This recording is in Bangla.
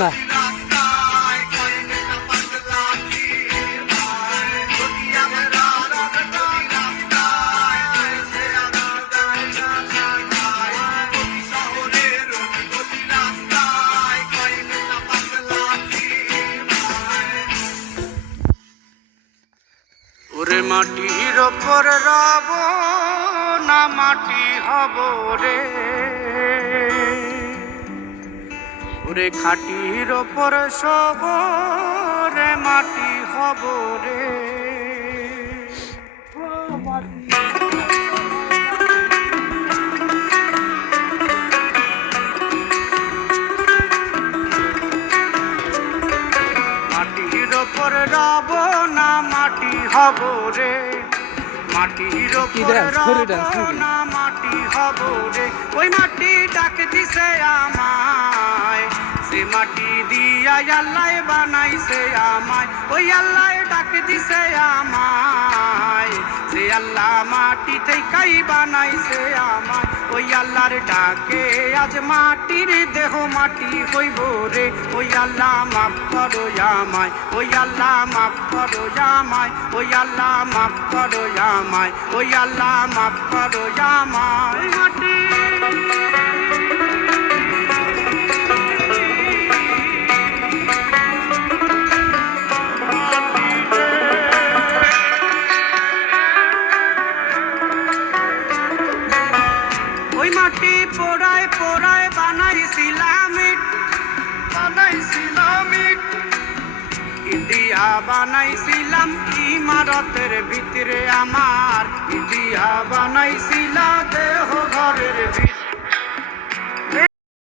না ওরে মাটির ওপর রব না মাটি হব রে, ওরে খাটির ওপর সব রে মাটি হব রে। মাটির ওপর রব না মাটি হব রে, মাটির ওপর রব না মাটি হব রে। ওই মাটি ডাক দিছে আমায়, সে মাটি দিয়া আল্লাহ বানাইছে আমায়। ওই আল্লাহ ডাক দিছে আমায়, সে আল্লাহ মাটি থেকেই বানাইছে আমায়। ওই আল্লাহর ডাকে আজ মাটির দেহ মাটি হইব রে। ওই আল্লাহ মাফ করো আমায়, ওই আল্লাহ মাফ করো আমায়, ওই আল্লাহ মাফ করো আমায়, ওই আল্লাহ মাফ করো আমায়। মাটি ওই মাটি পোড়ায় পোড়ায় বানাইছিলাম ইট, বানাইছিলাম ইট, ইন্ডিয়া বানাইছিলাম ইমারতের ভিতরে আমার, ইন্ডিয়া বানাইছিলাম